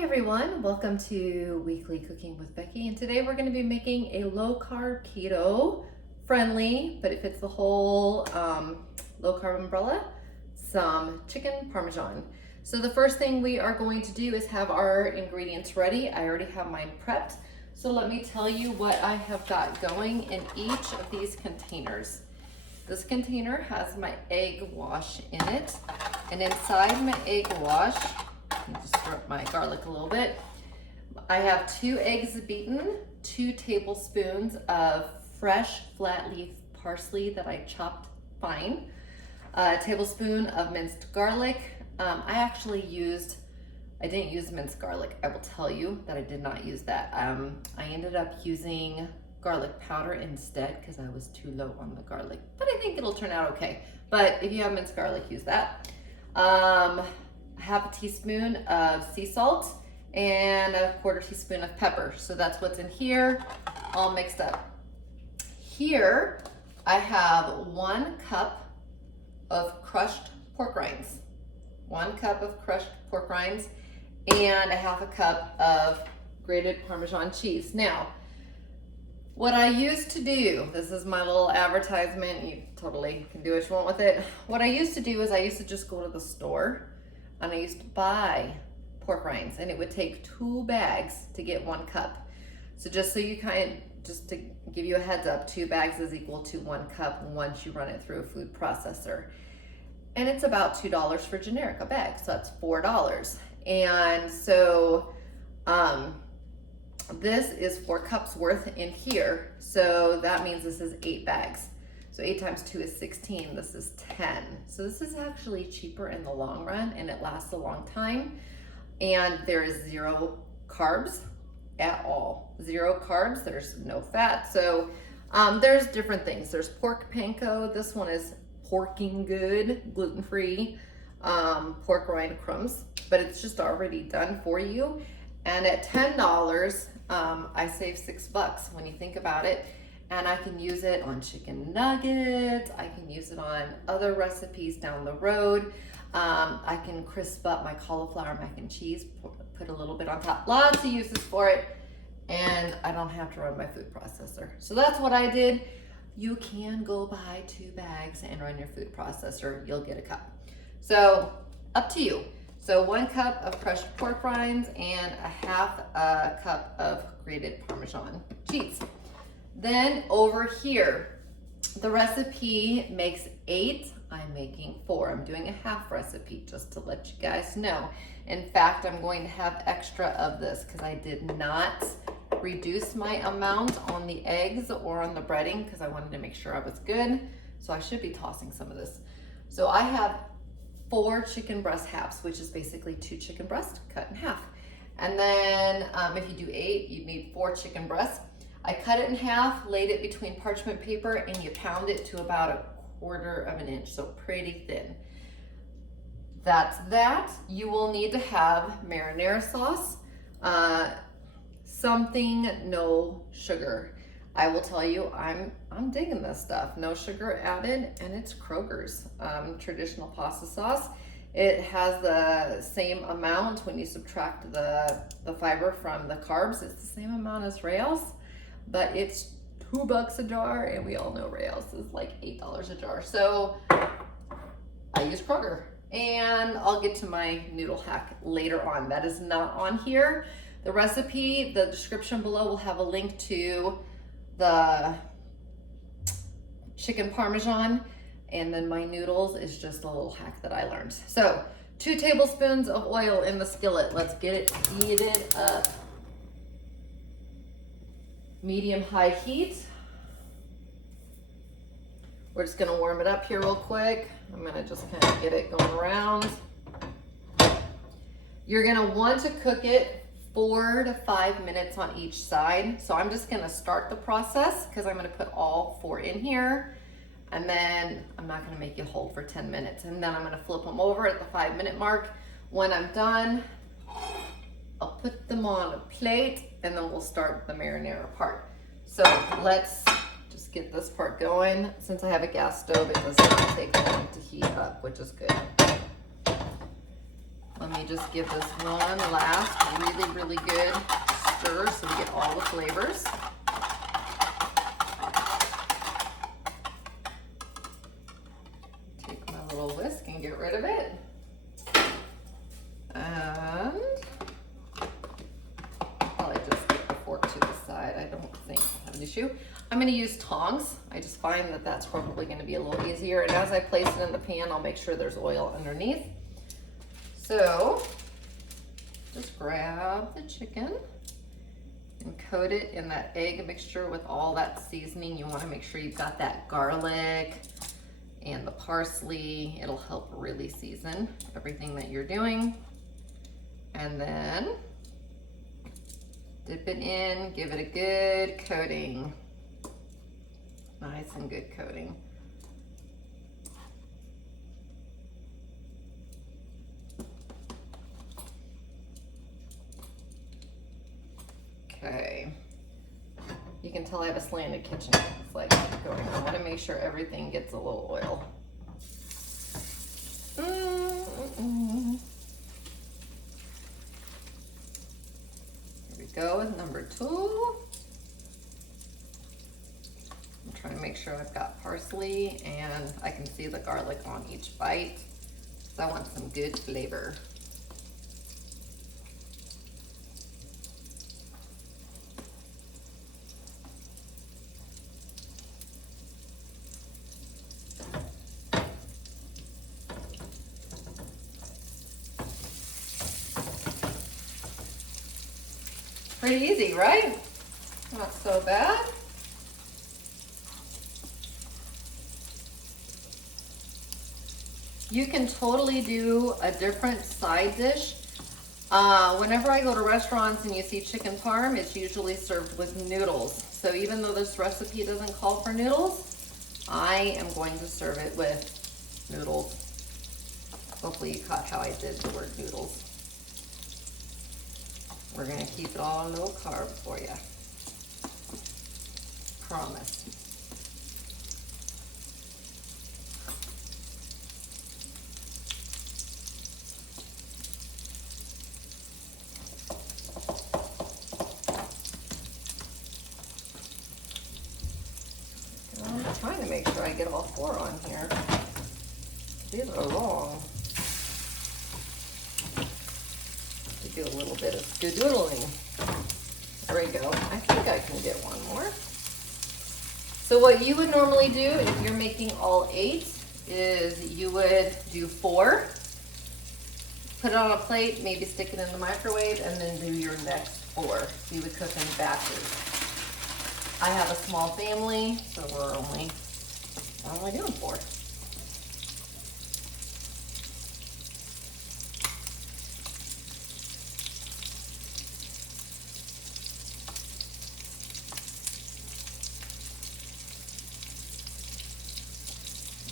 Hi everyone, welcome to Weekly Cooking with Becky, and today we're going to be making a low carb keto friendly, but it fits the whole low carb umbrella, some chicken parmesan. So the first thing we are going to do is have our ingredients ready. I already have mine prepped. So let me tell you what I have got going in each of these containers. This container has my egg wash in it, and inside my egg wash, just stir up my garlic a little bit. I have 2 eggs beaten, 2 tablespoons of fresh flat leaf parsley that I chopped fine, a tablespoon of minced garlic. I didn't use minced garlic. I will tell you that I did not use that. I ended up using garlic powder instead because I was too low on the garlic, but I think it'll turn out okay. But if you have minced garlic, use that. Half a teaspoon of sea salt and a 1/4 teaspoon of pepper. So that's what's in here, all mixed up. Here I have 1 cup of crushed pork rinds, 1 cup of crushed pork rinds, and a 1/2 cup of grated Parmesan cheese. Now, what I used to do, this is my little advertisement, you totally can do what you want with it. What I used to do is I used to just go to the store and I used to buy pork rinds, and it would take 2 bags to get 1 cup. So just so you just to give you a heads up, 2 bags is equal to 1 cup once you run it through a food processor. And it's about $2 for generic, a bag, so that's $4. And so this is 4 cups worth in here. So that means this is 8 bags. So 8 times 2 is 16, this is 10. So this is actually cheaper in the long run, and it lasts a long time. And there is 0 carbs at all. 0 carbs, there's no fat. So there's different things. There's pork panko. This one is porking good, gluten-free, pork rind crumbs, but it's just already done for you. And at $10, I save $6 when you think about it. And I can use it on chicken nuggets. I can use it on other recipes down the road. I can crisp up my cauliflower mac and cheese, put a little bit on top. Lots of uses for it. And I don't have to run my food processor. So that's what I did. You can go buy 2 bags and run your food processor. You'll get a cup. So up to you. So 1 cup of crushed pork rinds and a 1/2 cup of grated Parmesan cheese. Then over here, the recipe makes 8, I'm making 4. I'm doing a half recipe just to let you guys know. In fact, I'm going to have extra of this because I did not reduce my amount on the eggs or on the breading because I wanted to make sure I was good. So I should be tossing some of this. So I have 4 chicken breast halves, which is basically 2 chicken breasts cut in half. And then if you do 8, you'd need 4 chicken breasts. I cut it in half, laid it between parchment paper, and you pound it to about 1/4 of an inch, so pretty thin. That's that. You will need to have marinara sauce, something no sugar. I will tell you, I'm digging this stuff. No sugar added, and it's Kroger's traditional pasta sauce. It has the same amount when you subtract the fiber from the carbs. It's the same amount as Rails, but it's $2 a jar, and we all know Rails is like $8 a jar. So I use Kroger, and I'll get to my noodle hack later on. That is not on here. The recipe, the description below will have a link to the chicken parmesan, and then my noodles is just a little hack that I learned. So 2 tablespoons of oil in the skillet. Let's get it heated up. Medium-high heat. We're just gonna warm it up here real quick. I'm gonna just kind of get it going around. You're gonna want to cook it 4 to 5 minutes on each side. So I'm just gonna start the process because I'm gonna put all 4 in here. And then I'm not gonna make you hold for 10 minutes. And then I'm gonna flip them over at the 5-minute mark. When I'm done, I'll put them on a plate, and then we'll start the marinara part. So let's just get this part going. Since I have a gas stove, it does not take long to heat up, which is good. Let me just give this one last really, really good stir so we get all the flavors. Take my little whisk and get rid of it. And probably just get the fork to the side. I don't think I'll have an issue. I'm going to use tongs. I just find that that's probably going to be a little easier. And as I place it in the pan, I'll make sure there's oil underneath. So just grab the chicken and coat it in that egg mixture with all that seasoning. You want to make sure you've got that garlic and the parsley. It'll help really season everything that you're doing. And then dip it in, give it a good coating. Nice and good coating. Okay. You can tell I have a slanted kitchen. It's like going. I want to make sure everything gets a little oil. Here we go with number 2. I'm trying to make sure I've got parsley and I can see the garlic on each bite. So I want some good flavor. Pretty easy, right? Not so bad. You can totally do a different side dish. Whenever I go to restaurants and you see chicken parm, it's usually served with noodles. So even though this recipe doesn't call for noodles, I am going to serve it with noodles. Hopefully you caught how I did the word noodles. We're gonna keep it all low carb for you. Promise. I'm trying to make sure I get all 4 on here. These are long. Do a little bit of skedoodling. There we go. I think I can get one more. So what you would normally do if you're making all 8 is you would do 4, put it on a plate, maybe stick it in the microwave, and then do your next 4. So you would cook in batches. I have a small family, so we're only doing 4.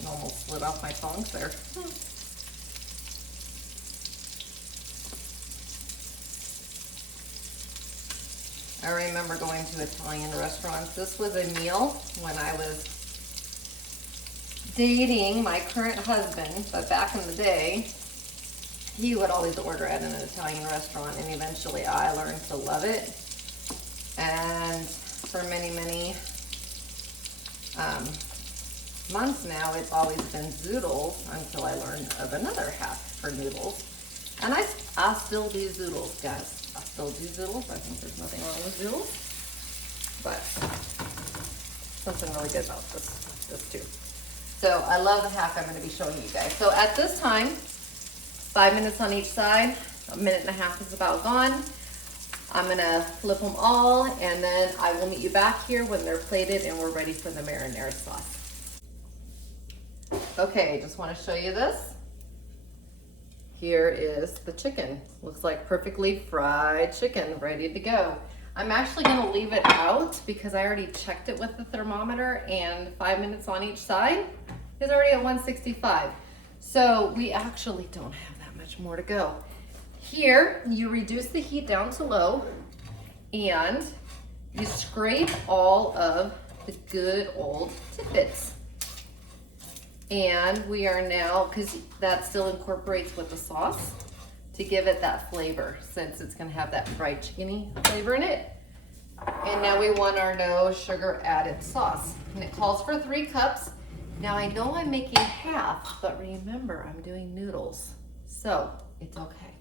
Almost slid off my tongs there. I remember going to Italian restaurants. This was a meal when I was dating my current husband, but back in the day, he would always order at an Italian restaurant, and eventually I learned to love it. And for many, many months now, it's always been zoodles until I learned of another hack for noodles. And I still do zoodles, guys. I still do zoodles. I think there's nothing wrong with zoodles. But something really good about this too. So I love the hack I'm going to be showing you guys. So at this time, 5 minutes on each side, 1.5 minutes is about gone. I'm going to flip them all, and then I will meet you back here when they're plated and we're ready for the marinara sauce. Okay, just want to show you this. Here is the chicken. Looks like perfectly fried chicken, ready to go. I'm actually going to leave it out because I already checked it with the thermometer, and 5 minutes on each side is already at 165. So we actually don't have that much more to go. Here, you reduce the heat down to low, and you scrape all of the good old tidbits. And we are now, because that still incorporates with the sauce, to give it that flavor, since it's gonna have that fried chicken-y flavor in it. And now we want our no sugar added sauce. And it calls for 3 cups. Now I know I'm making half, but remember I'm doing noodles. So it's okay.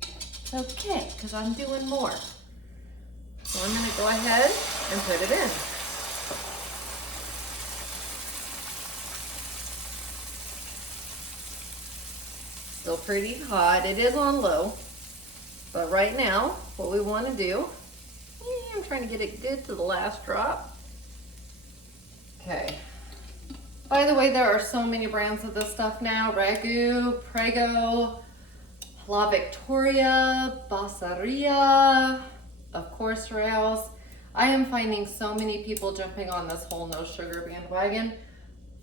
It's okay, because I'm doing more. So I'm gonna go ahead and put it in. Still pretty hot. It is on low. But right now, what we want to do, I'm trying to get it good to the last drop. Okay. By the way, there are so many brands of this stuff now. Ragu, Prego, La Victoria, Bassaria, of course, Rails. I am finding so many people jumping on this whole no sugar bandwagon.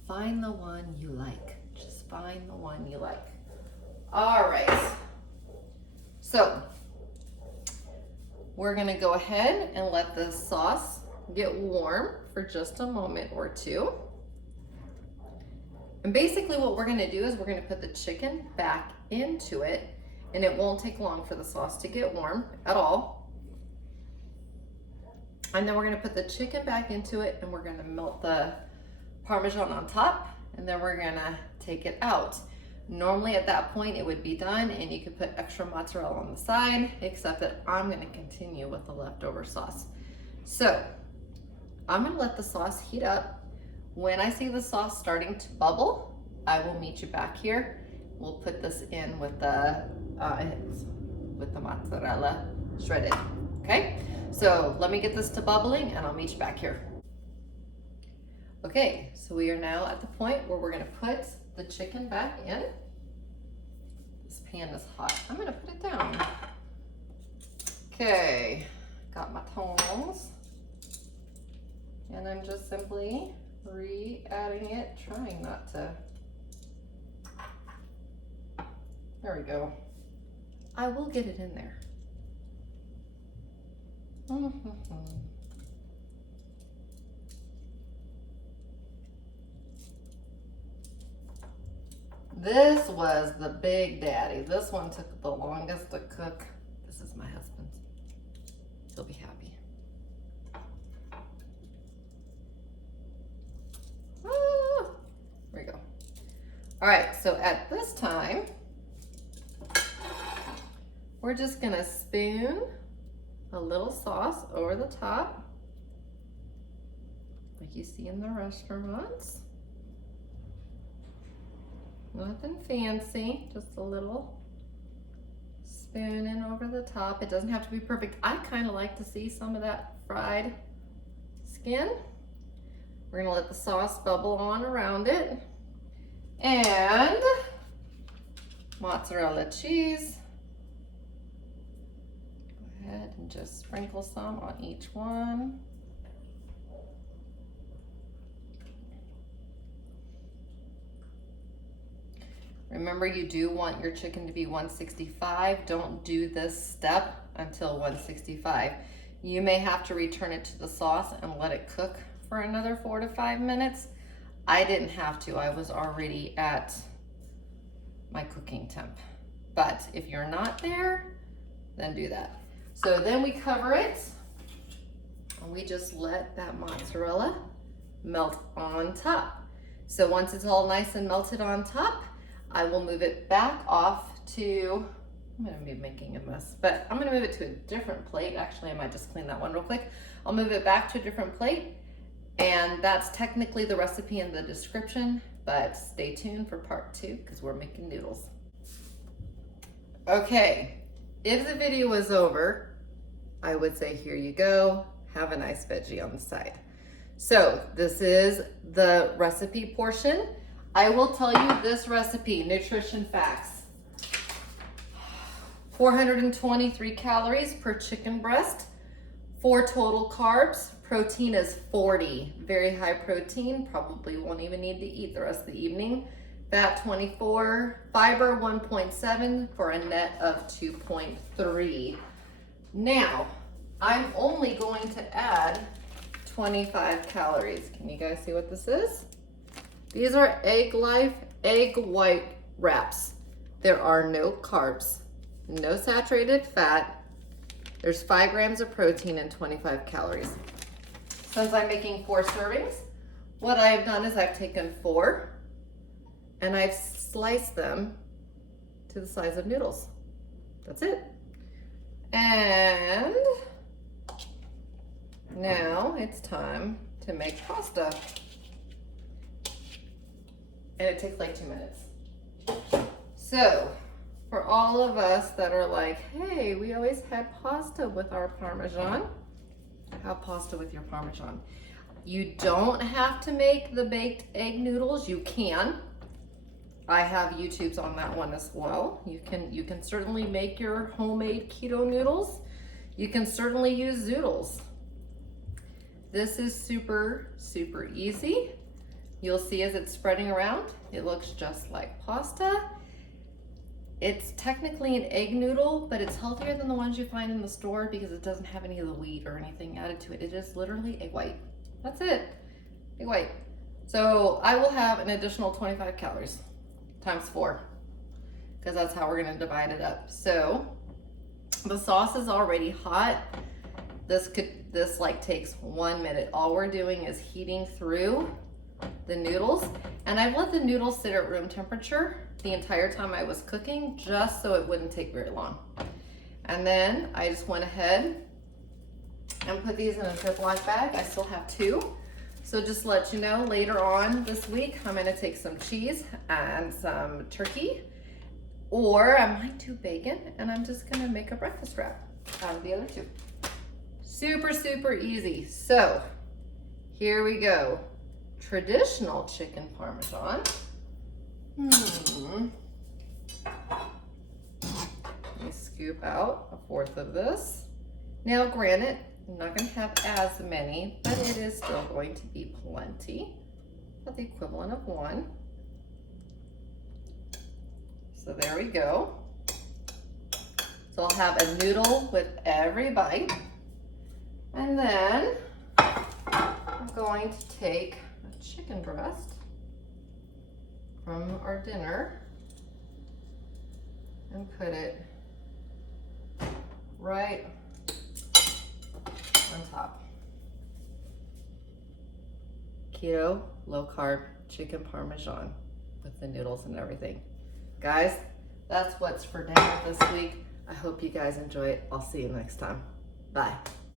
Find the one you like. Just find the one you like. All right. So we're gonna go ahead and let the sauce get warm for just a moment or two. And basically what we're gonna do is we're gonna put the chicken back into it, and it won't take long for the sauce to get warm at all. And then we're gonna put the chicken back into it, and we're gonna melt the Parmesan on top, and then we're gonna take it out. Normally at that point it would be done and you could put extra mozzarella on the side, except that I'm gonna continue with the leftover sauce. So I'm gonna let the sauce heat up. When I see the sauce starting to bubble, I will meet you back here. We'll put this in with the mozzarella shredded, okay? So let me get this to bubbling and I'll meet you back here. Okay, so we are now at the point where we're gonna put the chicken back in. This pan is hot. I'm gonna put it down. Okay, got my tongs. And I'm just simply re-adding it, trying not to. There we go. I will get it in there. This was the big daddy. This one took the longest to cook. This is my husband's. He'll be happy. Ah, there we go. All right, so at this time, we're just gonna spoon a little sauce over the top, like you see in the restaurants. Nothing fancy, just a little spooning over the top. It doesn't have to be perfect. I kind of like to see some of that fried skin. We're gonna let the sauce bubble on around it. And mozzarella cheese. Go ahead and just sprinkle some on each one. Remember, you do want your chicken to be 165. Don't do this step until 165. You may have to return it to the sauce and let it cook for another 4 to 5 minutes. I didn't have to. I was already at my cooking temp. But if you're not there, then do that. So then we cover it and we just let that mozzarella melt on top. So once it's all nice and melted on top, I will move it back off to, I'm gonna be making a mess, but I'm gonna move it to a different plate. Actually, I might just clean that one real quick. I'll move it back to a different plate, and that's technically the recipe in the description, but stay tuned for part 2 because we're making noodles. Okay, if the video was over, I would say here you go, have a nice veggie on the side. So this is the recipe portion. I will tell you this recipe, nutrition facts. 423 calories per chicken breast, 4 total carbs, protein is 40, very high protein, probably won't even need to eat the rest of the evening. Fat 24, fiber 1.7 for a net of 2.3. Now, I'm only going to add 25 calories. Can you guys see what this is? These are Egg Life egg white wraps. There are no carbs. no saturated fat. There's 5 grams of protein and 25 calories. Since I'm making 4 servings, what I've done is I've taken 4 and I've sliced them to the size of noodles. That's it. And now it's time to make pasta. And it takes like 2 minutes. So, for all of us that are like, hey, we always had pasta with our Parmesan, have pasta with your Parmesan. You don't have to make the baked egg noodles. You can. I have YouTubes on that one as well. You can certainly make your homemade keto noodles. You can certainly use zoodles. This is super, super easy. You'll see as it's spreading around, it looks just like pasta. It's technically an egg noodle, but it's healthier than the ones you find in the store because it doesn't have any of the wheat or anything added to it. It is literally egg white. That's it, egg white. So I will have an additional 25 calories times 4, because that's how we're gonna divide it up. So the sauce is already hot. This like takes 1 minute. All we're doing is heating through the noodles, and I've let the noodles sit at room temperature the entire time I was cooking, just so it wouldn't take very long. And then I just went ahead and put these in a Ziploc bag. I still have 2. So just to let you know, later on this week, I'm gonna take some cheese and some turkey, or I might do bacon, and I'm just gonna make a breakfast wrap out of the other 2. Super, super easy. So here we go. Traditional chicken Parmesan. Let me scoop out 1/4 of this. Now granted, I'm not going to have as many, but it is still going to be plenty. About the equivalent of 1. So there we go. So I'll have a noodle with every bite. And then I'm going to take a chicken breast from our dinner and put it right on top. Keto, low carb, chicken Parmesan with the noodles and everything. Guys, that's what's for dinner this week. I hope you guys enjoy it. I'll see you next time. Bye.